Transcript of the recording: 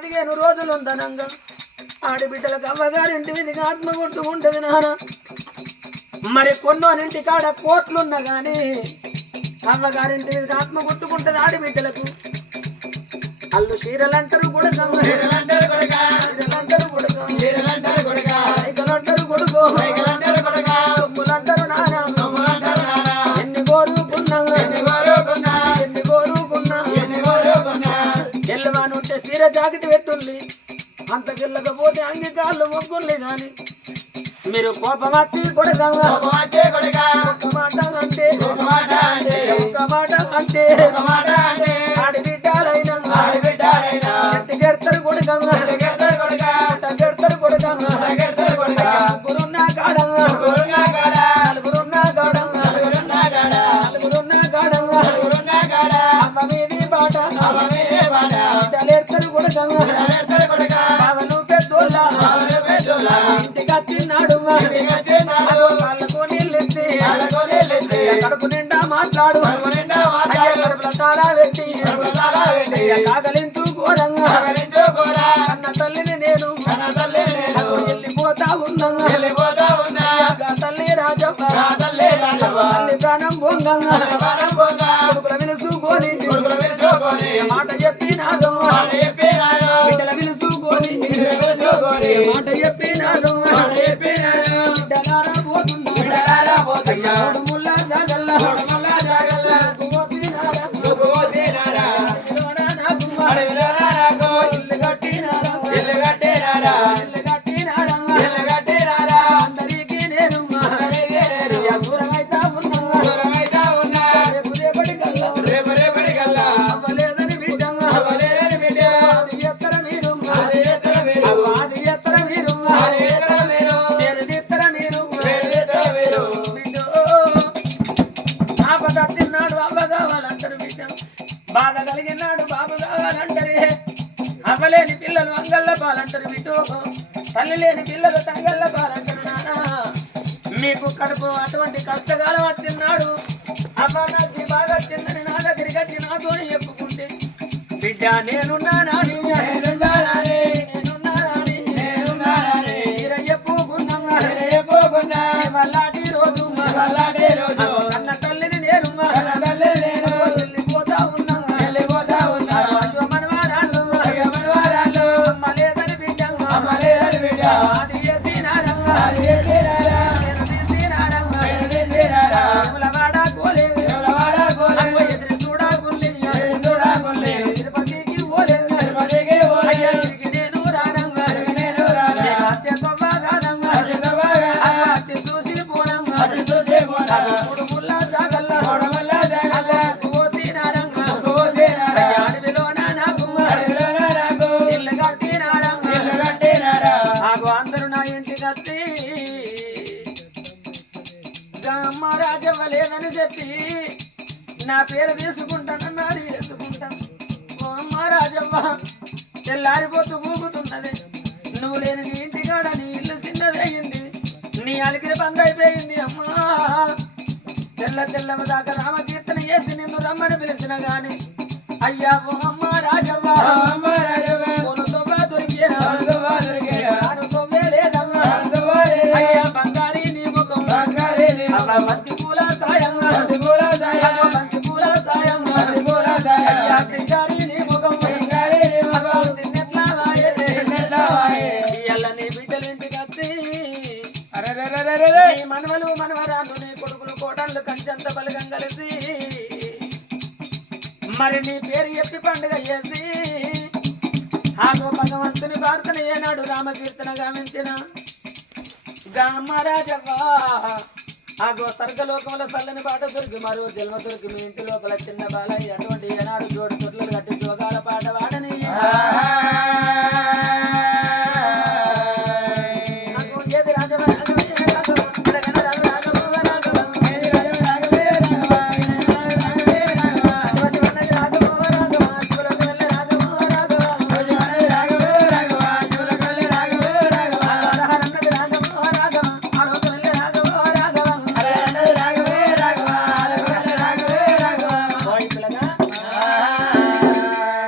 15 రోజులు ఉందనంగా ఆడబిడ్డలకు అవ్వగారింటి మీదకి ఆత్మ కొట్టుకుంటది నాన్న. మరి కొన్నోనింటి కాడ కోట్లున్నా గాని అవ్వగారింటి మీదకి ఆత్మ కొట్టుకుంటది ఆడబిడ్డలకు. అల్లు చీరలంటారు కొడుకు, చీరలంటారు కొడుకు, సొమ్ములంటారు నాన్న. ఎన్ని కోరుకున్నా ఎల్లవానుంటే చీర జాకెట్ పెట్టుండి అంతకెళ్ళకపోతే అంగికాళ్ళు మొగ్గుల్ని గాని మీరు కోపమత్తి కొడగా ఒక్క మాట అంటే ఆడబిడ్డాలైనా చెట్టుకెడతారు కొడగా ముగ్గురున్నా కాడంగా నలుగురున్నా కాడంగా అమ్మ మీది పాట బిడ్డలేడతారు కొడగా బావలు పెద్దోళ్ళ ఇంటికి వచ్చినాడు వాళ్ళకు నీళ్ళెత్తి కడుపు నిండా మాట్లాడు కడుపుల తాళా పెట్టి కాగలింటూ ఘోరంగా అన్న తల్లిని నేను వెళ్ళిపోతా ఉన్నా తల్లి రాజవ్వ తల్లి ప్రాణం పొంగంగా కొడుకుల విలుచుకొని మాట చెప్పి నాదమ్మ బిడ్డల విలుచుకొని మాట చెప్పి నాదమ్మ బిడ్డలారా పోతున్నా ముల్లా జాగల్లా అందరికీ నేను రేపటి కల్లా అవ్వలేదని బిడ్డంగా అది ఎత్తర మీరు బిడ్డ ఆపద తిన్నాడు అవ్వ కావాలంటారు బిడ్డ బాధ కలిగినాడు బాబు కావాలంటారే అవ్వలేని పిల్లలు అంగళ్ళ పాలంటారు బిడ్డ తల్లి లేని పిల్లలు తంగళ్ళ పాలంటారు నాన్న. మీకు కడుపు అటువంటి కష్టకాలం వచ్చిన్నాడు అవ్వ నాకు బాగా చిన్నది నా దగ్గరికి వచ్చి నాతోని చెప్పుకుంటే బిడ్డ నేనున్నానా చెప్పుకున్నా మళ్ళాటి రోజు అన్న తల్లిని నేను వెళ్ళిపోతా ఉన్నా మనవారాళ్ళు అమ్మ లేదని బిడ్డ అది ఎత్తినారమ్మ కోలేదు ఎదురు చూడాలి తిరుపతికి పోలేదు నేను రానమ్మా చూసి పోనమ్మా ముల్లా జాగల్లా అందరూ నా ఇంటికి వచ్చి అమ్మ రాజవ్వ లేదని చెప్పి నా పేరు తీసుకుంటానన్నాడు వేసుకుంటాను. ఓ అమ్మ రాజవ్వ తెల్లారిపోతూ ఊగుతున్నది నువ్వు లేని నీ ఇంటికాడ నీ ఇల్లు చిన్నదయ్యింది నీ అలికిరి బంద్ అయిపోయింది అమ్మా. తెల్లవ దాకా రామకీర్తన చేసి నిన్ను రమ్మని పిలిచిన గాని అయ్యా ఓ అమ్మ రాజవ్వ దొరికేనా లేదమ్మా అయ్యా బంగారీ నీ ముఖం బంతి పూల సాయంగా బంతి పూల సాయంగా అయ్యా పింగారీ నీ ముఖం నీ బిడ్డలు ఇంటికి వచ్చి మనవలు మనవరాళ్ళు నీ కొడుకులు కోటళ్ళు కంచంత బలగం కలిసి మరి నీ పేరు చెప్పి పండుగ చేసి ఆగో భగవంతుని ప్రార్థన ఏనాడు రామకీర్తన గామించిన రాజవ్వ ఆగో స్వర్గలోకముల చల్లని పాట దొరికి మరో జన్మ దొరికి మీ ఇంటి లోపల చిన్న బాలయ్య అటువంటి ఏనాడు జోడు తొట్లను కట్టి జోగాల